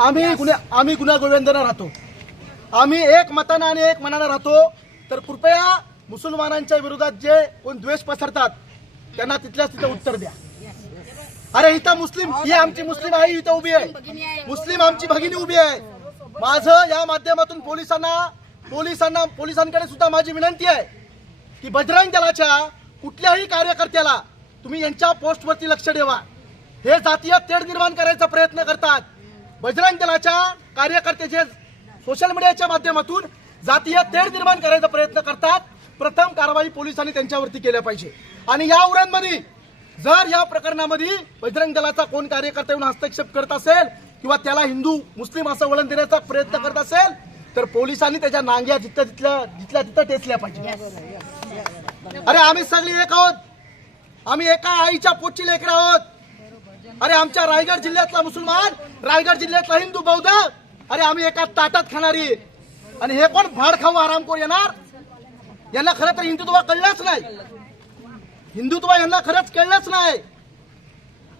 आम्ही गुन्हे आम्ही गुन्हा गोविंदानं राहतो. आम्ही एक मतानं आणि एक मनानं राहतो. तर कृपया मुसलमानांच्या विरोधात जे कोण द्वेष पसरतात त्यांना तिथल्याच तिथं उत्तर द्या. अरे इथं मुस्लिम ही आमची मुस्लिम आई इथं उभी आहे. मुस्लिम आमची भगिनी उभी आहे. माझं या माध्यमातून पोलिसांना पोलिसांना पोलिसांकडे सुद्धा माझी विनंती आहे की बजरंग दलाच्या कुठल्याही कार्यकर्त्याला तुम्ही यांच्या पोस्टवरती लक्ष ठेवा. हे जातीय तेढ निर्माण करायचा प्रयत्न करतात. बजरंग दलाच्या कार्यकर्ते जे सोशल मीडियाच्या माध्यमातून जातीय तेढ निर्माण करायचा प्रयत्न करतात. प्रथम कारवाई पोलिसांनी त्यांच्यावरती केल्या पाहिजे. आणि या उरांमध्ये जर या प्रकरणामध्ये बजरंग दलाचा कोण कार्यकर्ता येऊन हस्तक्षेप करत असेल किंवा त्याला हिंदू मुस्लिम असं वळण देण्याचा प्रयत्न करत असेल तर पोलिसांनी त्याच्या नांग्या जिथं तिथल्या जिथल्या तिथं टेचल्या पाहिजे. अरे आम्ही सगळे एक आहोत. आम्ही एका आईच्या पोटची लेकर आहोत. अरे आमच्या रायगड जिल्ह्यातला मुसलमान रायगड जिल्ह्यातला हिंदू बौद्ध अरे आम्ही एका ताटात खाणारी. आणि हे कोण भाड खाऊ आरामखोर येणार? यांना खरं तर हिंदुत्व कळलंच नाही. हिंदुत्व यांना खरंच कळलंच नाही.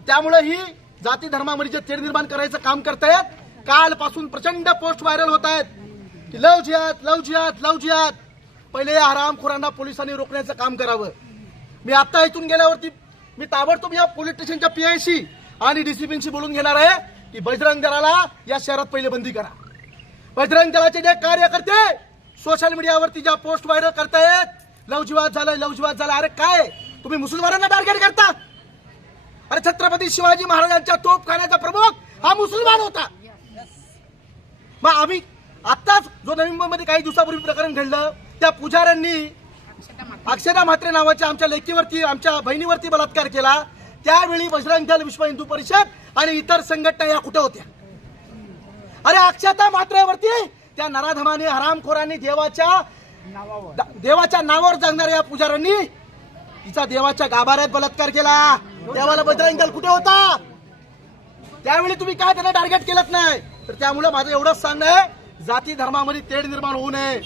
त्यामुळे ही जाती धर्मामध्ये जे तेढ निर्माण करायचं काम करतायत कालपासून प्रचंड पोस्ट व्हायरल होत आहेत की लव जिहाद लव जिहाद लव जिहाद. पहिले या हरामखोरांना पोलिसांनी रोखण्याचं काम करावं. मी आता इथून गेल्यावरती मी ताबडतोब या पोलीस स्टेशनच्या पीआयशी आणि डिसिप्लिनशी बोलून घेणार आहे की बजरंग दलाला या शहरात पहिले बंदी करा. बजरंग दलाचे जे कार्यकर्ते सोशल मीडियावरती ज्या पोस्ट व्हायरल करतायत लवजीवाद झालाय लवजीवाद झाला अरे काय? तुम्ही मुसलमानांना टार्गेट करता? अरे छत्रपती शिवाजी महाराजांच्या तोपखान्याचा प्रमुख हा मुसलमान होता. मग आम्ही आत्ताच जो नवी मुंबईमध्ये काही दिवसापूर्वी प्रकरण घडलं त्या पुजाऱ्यांनी अक्षता म्हात्रे नावाच्या आमच्या लेकीवरती आमच्या बहिणीवरती बलात्कार केला. त्यावेळी बजरंग दल विश्व हिंदू परिषद आणि इतर संघटना या कुठे होत्या? अरे अक्षता म्हात्रेवरती त्या नराधमाने हरामखोरांनी देवाच्या देवाच्या नावावर जगणाऱ्या या पुजाऱ्यांनी तिचा देवाच्या गाभाऱ्यात बलात्कार केला. देवाला बजरंग दल कुठे होता? त्यावेळी तुम्ही काय त्यांना टार्गेट केलं नाही. तर त्यामुळे माझं एवढंच सांगणं आहे जाती धर्मामध्ये तेढ निर्माण होऊ नये.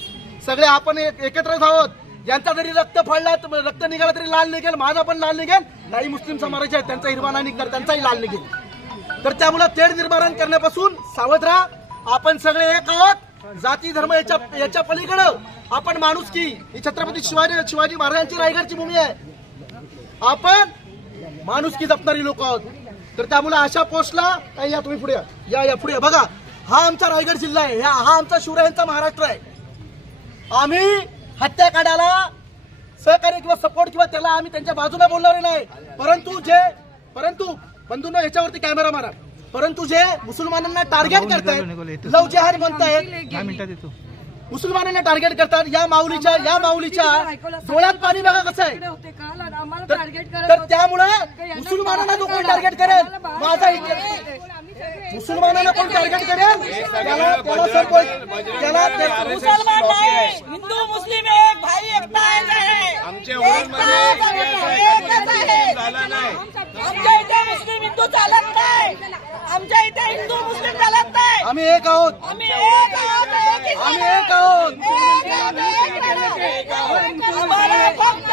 सगळे आपण एक- एकत्रच आहोत. ज्यांचा जरी रक्त फळला रक्त निघाला तरी लाल निघेल माझा पण लाल निघेल. नाही मुस्लिम समाजाचे आहेत त्यांचा हिरवा नाही निघणार त्यांचाही लाल निघेल. तर त्यामुळे तेढ निर्माण करण्यापासून सावध राहा. आपण सगळे एक आहोत. जाती धर्म याच्या याच्या पलीकडं. आपण माणूस की. ही छत्रपती शिवाजी शिवाजी महाराजांची रायगडची भूमी आहे. आपण माणुसकी जपणारी लोक आहोत. तर त्यामुळे अशा पोस्टला काही या तुम्ही पुढे या. या पुढे बघा हा आमचा रायगड जिल्हा आहे. हा आमचा शिवरायांचा महाराष्ट्र आहे. आम्ही हत्याकांडाला सहकार्य किंवा सपोर्ट किंवा त्याला आम्ही त्यांच्या बाजूने बोलणार नाही. परंतु जे परंतु बंधूंनो याच्यावरती कॅमेरा मारा. परंतु जे मुसलमानांना टार्गेट करतायत लव जिहाद म्हणतायत मुसलमानांना टार्गेट करतात या माऊलीच्या या माऊलीच्या डोळ्यात पाणी बघा कसं आहे. तर तर त्यामुळे मुसलमानांना जो कोण टार्गेट करेल. माझा मुसलमानांना कोण टार्गेट करेल? त्याला त्याला सपोर्ट त्याला त्या- मुसलमान नाही हिंदू मुस्लिम एक भाई एकता आहे. आमच्या आमच्या इथे मुस्लिम हिंदू चालत नाही. आमच्या इथे हिंदू मुस्लिम चालत नाही. आम्ही एक आहोत. आम्ही एक आहोत. ही आम्ही एक आहोत. आम्हाला फक्त